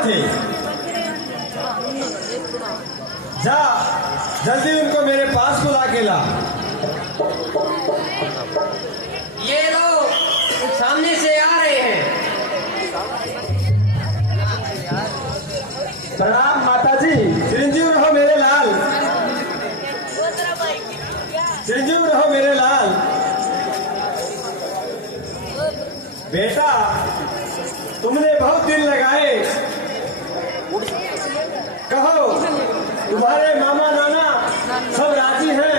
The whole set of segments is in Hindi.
थे? जा जल्दी उनको मेरे पास बुला के ला। ये लो, सामने से आ रहे हैं। प्रणाम माता जी। चिरंजीव रहो मेरे लाल, चिरंजीव रहो मेरे लाल। बेटा, तुमने बहुत दिन लगाए, कहो तुम्हारे मामा नाना सब राजी हैं?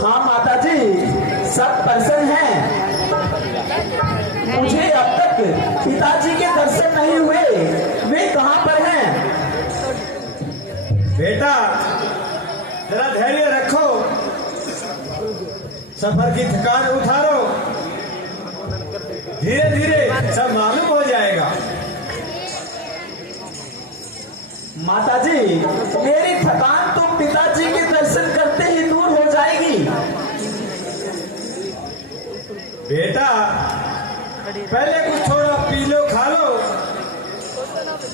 हाँ माता जी, सब प्रसन्न हैं। मुझे अब तक पिताजी के दर्शन नहीं हुए, वे कहाँ पर हैं? बेटा, जरा धैर्य रखो, सफर की थकान उतारो, धीरे धीरे सब मालूम हो जाएगा। माताजी, मेरी थकान तो पिताजी के दर्शन करते ही दूर हो जाएगी। बेटा, पहले कुछ थोड़ा पी लो, खा लो,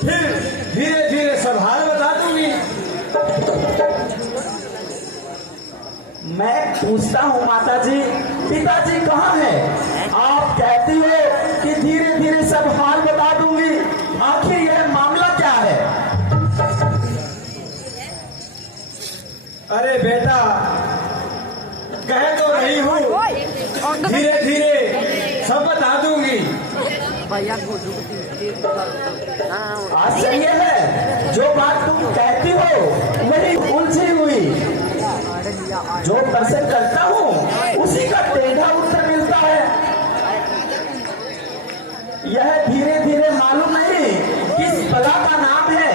फिर धीरे धीरे सब हाल बता दूंगी। मैं पूछता हूँ माताजी, पिताजी कहाँ हैं? आप कहती हो कि धीरे धीरे सब हाल बता दूंगी, आखिर यह मामला क्या है? अरे बेटा, कह तो रही हूँ, धीरे धीरे सब बता दूंगी। आश्चर्य है, जो बात तुम कहती हो वही उलझी हुई, जो प्रश्न करता हूँ उसी का टेढ़ा उत्तर मिलता है। यह धीरे धीरे मालूम नहीं किस बला का नाम है।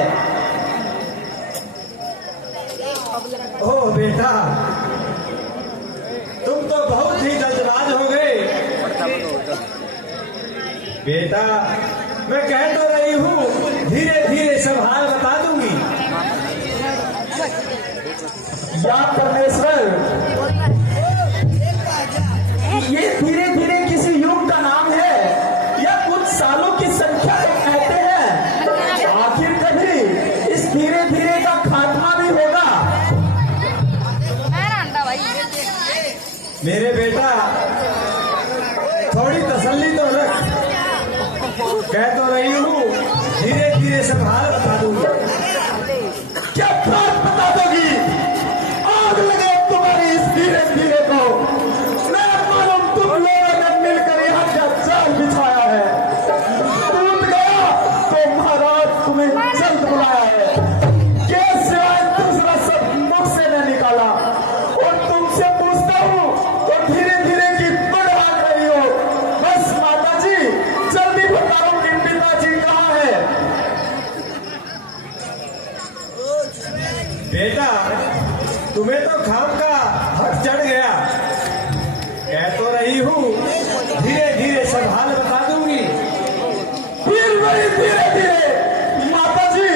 ओह बेटा, तुम तो बहुत ही जल्दबाज हो गए। बेटा, मैं कह तो रही हूँ, धीरे धीरे सब हाल बता दूंगी। या परमेश्वर, ये धीरे धीरे किसी युग का नाम है या कुछ सालों की संख्या को कहते हैं? आखिर कभी इस धीरे धीरे का खात्मा भी होगा। मेरे बेटा, थोड़ी तसल्ली तो रख, कह तो रही हूँ, धीरे धीरे सब हाल बता दूंगी। क्या बात बता दोगी? आग लगे तुम्हारी इस धीरे धीरे को। मैं मालूम तुम लोगों ने मिलकर यहाँ क्या जाल बिछाया है। टूट गया तो महाराज तुम्हें जल्द बुलाया है, के सिवाय दूसरा सब मुख से न निकाला। और तुमसे पूछता हूँ तो धीरे धीरे की बढ़ा रही हो। बस माता जी, जल्दी बताओ कि पिताजी कहाँ है? बेटा, तुम्हें तो खाम का हक चढ़ गया, कह तो रही हूँ, धीरे धीरे सब हाल बता दूंगी। फिर वही धीरे धीरे। माता जी,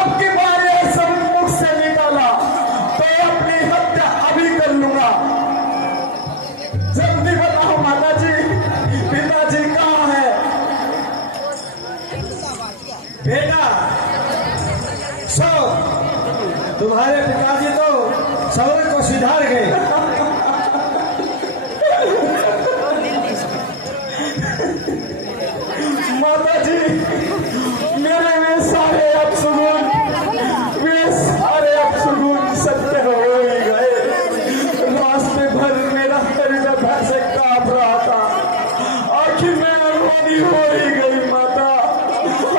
अब की बार यह सब मुख से निकाला तो अपनी हत्या अभी कर लूंगा। जल्दी बताओ माता जी, पिताजी कहाँ है? बेटा, सो तुम्हारे पिताजी तो सबर को सिधार गए। माता जी, मेरे वे सारे अपशगुन, वे सारे अपशगुन सत्य हो ही गए। रास्ते भर मेरा शरीर भैंसे कांप रहा था, आखिर मैं अनहोनी हो ही गई। माता,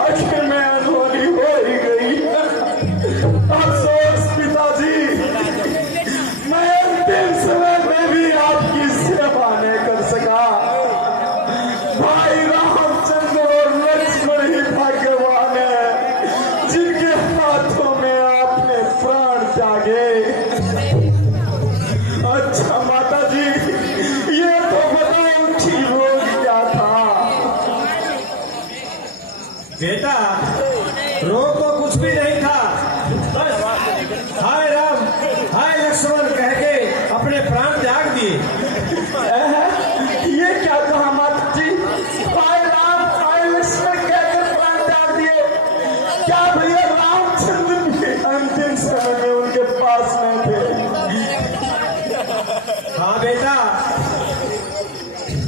आखिर मैं अनहोनी हो ही गई। अफसोस पिताजी, मैं अंतिम समय में भी आपकी सेवा नहीं कर सका। भाई रामचंद्र और लक्ष्मण ही भाग्यवान है जिनके हाथों में आपने प्राण त्यागे। अच्छा माता जी, ये तो बताओ कि रोग क्या था? बेटा, रोग तो कुछ भी नहीं था, बस हाय राम हाय लक्ष्मण कह के अपने प्राण त्याग दिए। ये क्या कहा माता जी? हाय राम हाय लक्ष्मण कहकर प्राण त्याग क्या भैया रामचंद्र भी अंतिम समय में उनके पास में थे? हाँ बेटा,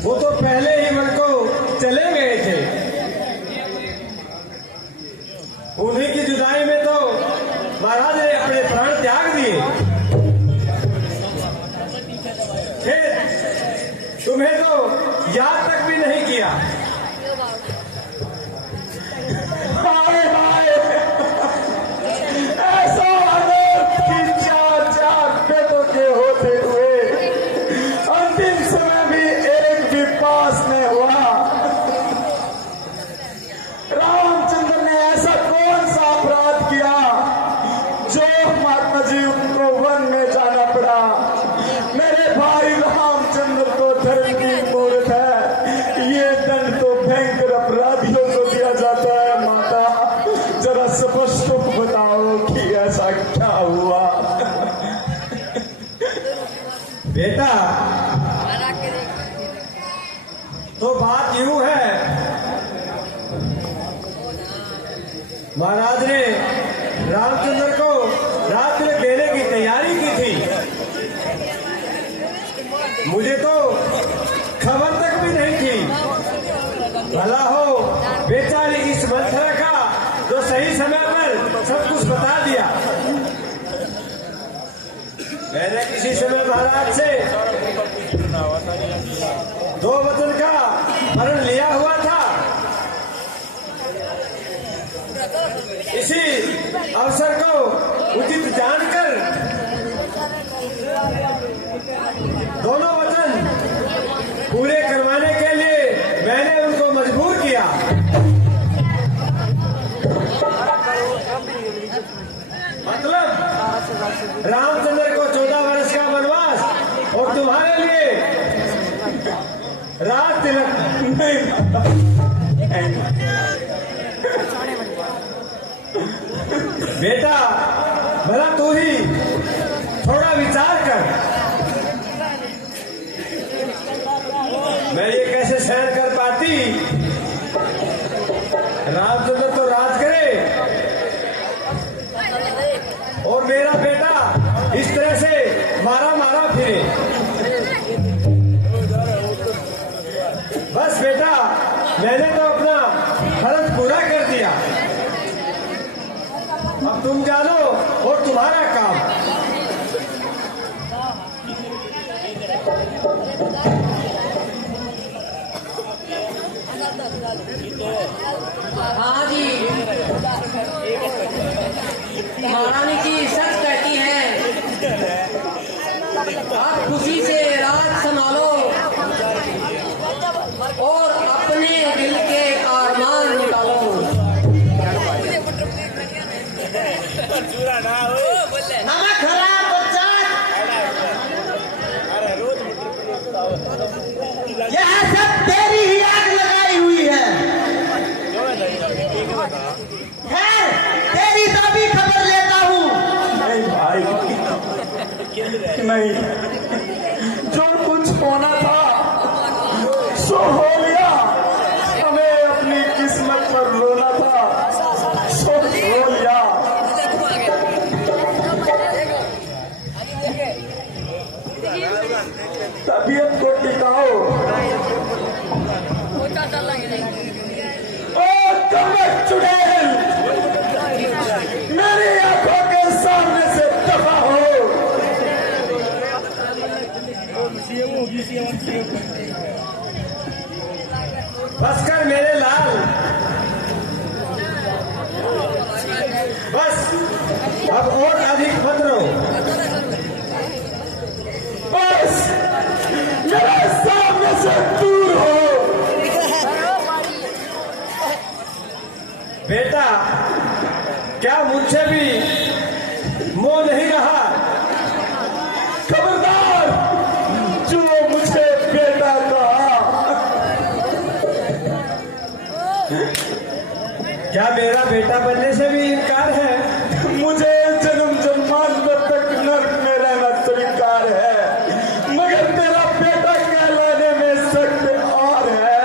वो तो पहले ही मन को चले गए थे। उन्हीं की जुदाई में तो महाराज ने अपने प्राण त्याग दिए। फिर तुम्हें तो याद तक भी नहीं किया। हाय हाय, ऐसा अनर्थ कि चार चार बेटों के होते हुए अंतिम समय भी एक भी पास नहीं हुआ। रामचंद्र ने ऐसा कौन सा अपराध किया जो महात्मा जी उनको वन में जाना पड़ा? मेरे भाई रामचंद्र तो धर्म की मूर्त है। ये दंड तो भयंकर अपराधियों को दिया जाता है। माता, जरा स्पष्ट बताओ कि ऐसा क्या हुआ? बेटा, तो बात यूं है, महाराज ने रामचंद्र को रात में देने की तैयारी की थी। मुझे तो खबर तक भी नहीं थी। भला हो बेचारी इस मंथरा का जो सही समय पर सब कुछ बता दिया। मैंने किसी समय महाराज से 2 वचन का वरण लिया हुआ था। इसी अवसर को उचित जानकर दोनों वचन पूरे करवाने के लिए मैंने उनको मजबूर किया। मतलब रामचंद्र को 14 वर्ष का वनवास और तुम्हारे लिए राज तिलक। बेटा, भला तू ही थोड़ा विचार कर। मैं ये कैसे सहन कर पाती? रामचंद्र तो राज करे और मेरा बेटा इस तरह से मारा मारा फिरे। बस बेटा, मैंने तो अपना फर्ज पूरा कर दिया। अब तुम जानो और तुम्हारा काम। हाँ जी, महारानी जी सच कहती हैं। आप खुशी से राज संभालो और अपने दिल के अरमान निकालो। नमक खराब बच्चा, यह सब तेरी ही आग लगाई हुई है। खैर, तेरी तो भी खबर लेता हूँ। नहीं भाई, नहीं, जो कुछ होना था सो हो गया। हमें अपनी किस्मत पर रोना था, सो हो गया। तबीयत को टिकाओ। ओ कमर चुड़ैल, मेरी आंखों के सामने से दफा हो। बस कर मेरे लाल, बस अब और अधिक मत रो। बस मेरे सामने से दूर हो। बेटा, क्या मुझसे भी मोह नहीं रहा? खबरदार, जो मुझे बेटा कहा। क्या मेरा बेटा बनने से भी इनकार है? मुझे जन्म जन्मांतर तक नर्क में रहना स्वीकार है, मगर तेरा बेटा कहलाने में सख्त और है।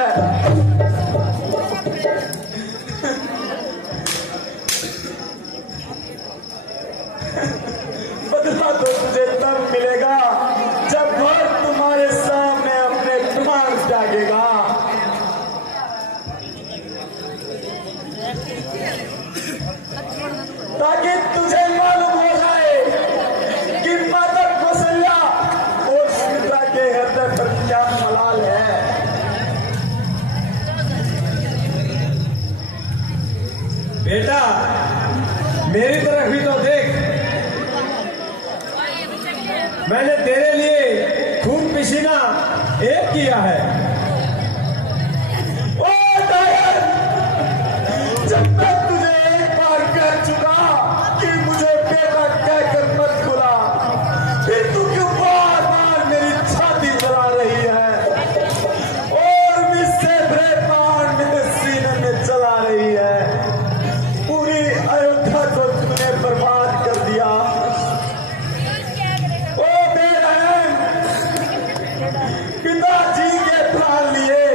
मेरी तरफ भी तो देख, मैंने तेरे लिए खून पसीना एक किया है। ओ डायन, जब मैं तुझे एक बार कह चुका कि मुझे बेटा कहकर मत बुला, फिर तू क्यों बार बार मेरी छाती जला रही है और इससे भरे प्राण मेरे सीने में जला रही है। पूरी अयोध्या को तूने बर्बाद कर दिया। ओ बेरहम, पिताजी के प्राण लिए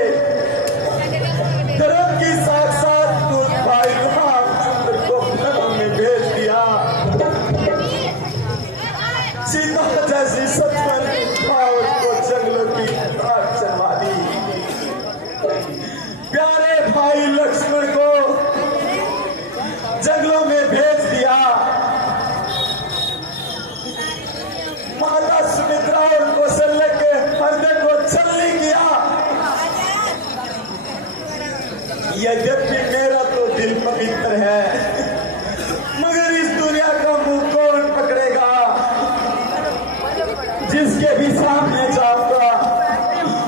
धर्म की साक्षात दूत भाई रामचंद्र को नरक में भेज दिया। सीता जैसी सत्वर औरत को जंगलों की आग चढ़वा दी। प्यारे भाई लक्ष्मण को जंगलों में भेज दिया। माता सुमित्रा और कौशल्य के हृदय को छलनी किया। यद्यपि मेरा तो दिल पवित्र है, मगर इस दुनिया का मुंह कौन पकड़ेगा? जिसके भी सामने जाऊंगा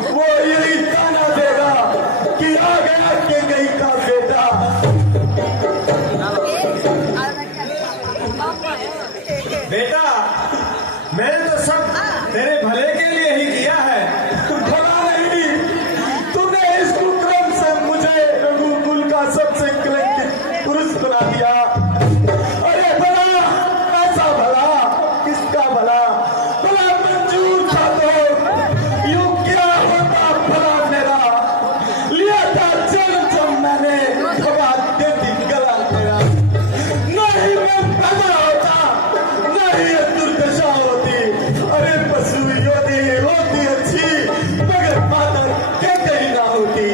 वो यही ताना देगा कि आ गया के कहीं का बेटा। बेटा, मैंने तो सब तेरे भले के लिए ही किया है। भला नहीं, तूने इस कुक्रम से मुझे रघुकुल का सबसे कलंकित पुरुष बना दिया। अरे भला, ऐसा भला किसका भला? भला मंजूर था तो यूं क्या होता भला मेरा? लिया था जन्म जब मैंने खबा देती गला मेरा। नहीं मैं पैदा होता, नहीं ये दुर्दशा होती। अरे पशु योनि होती अच्छी, मगर माता कहते ही ना होती।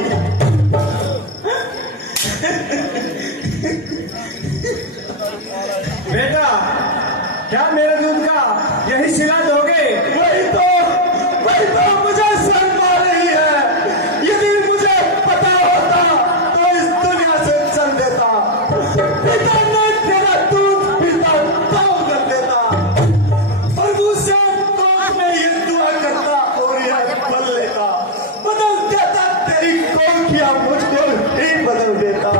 बेटा, क्या मेरे दूध का यही सिला दोगे? वही तो मुझे शर्म आ रही है। यदि मुझे पता होता तो इस दुनिया से चल देता। पिता ने तेरा दूध पीता तो कर देता। प्रभु से कोर्ट में ये दुआ करता और यह बदल लेता। बदल देता तेरी कोखियां मुझको ही बदल देता।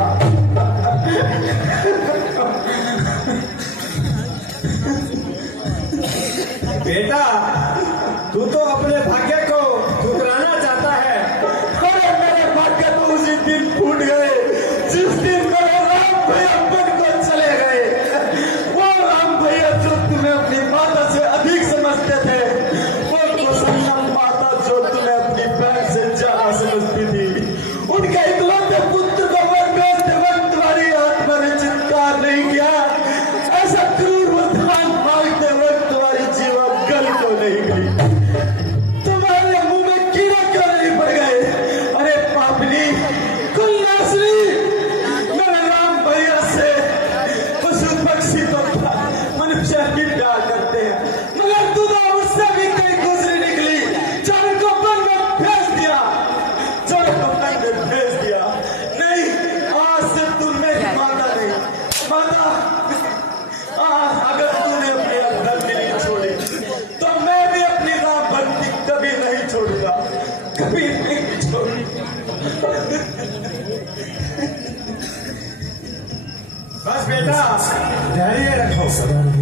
बेटा, तू तो अपने भाग्य को ठुकराना चाहता है। अरे मेरे भाग्य तो उसी दिन फूट गए जिस दिन मेरे राम भैया बन को चले गए। वो राम भैया जो तुम्हें अपनी माता से अधिक समझते थे, वो कौशल्या माता जो तुम्हें अपनी बहन से ज्यादा समझती थी, उनके इकलौते पुत्र को वन भेजते वक्त तुम्हारी आत्मा ने चित्कार नहीं किया। ऐसा क्रूर वरदान मांगते वक्त तुम्हारी जीवन गल को नहीं गई। तुम्हारे मुंह में कीड़ा क्यों नहीं पड़ गए? अरे पापनी, कुलनाशनी, मेरे राम भैया से पशु पक्षी तो मनुष्य ही प्यार करते हैं, मगर तू तो उससे भी कहीं गुजरी निकली। चोर को वन में भेज दिया, चोर को वन में भेज दिया। नहीं, आज से तू मेरी माता नहीं। माता, अगर तूने अपनी धरती नहीं छोड़ी तो मैं भी अपनी राम भक्ति कभी नहीं छोड़ूंगा, कभी नहीं छोड़ूंगा। बस बेटा, धैर्य रखो।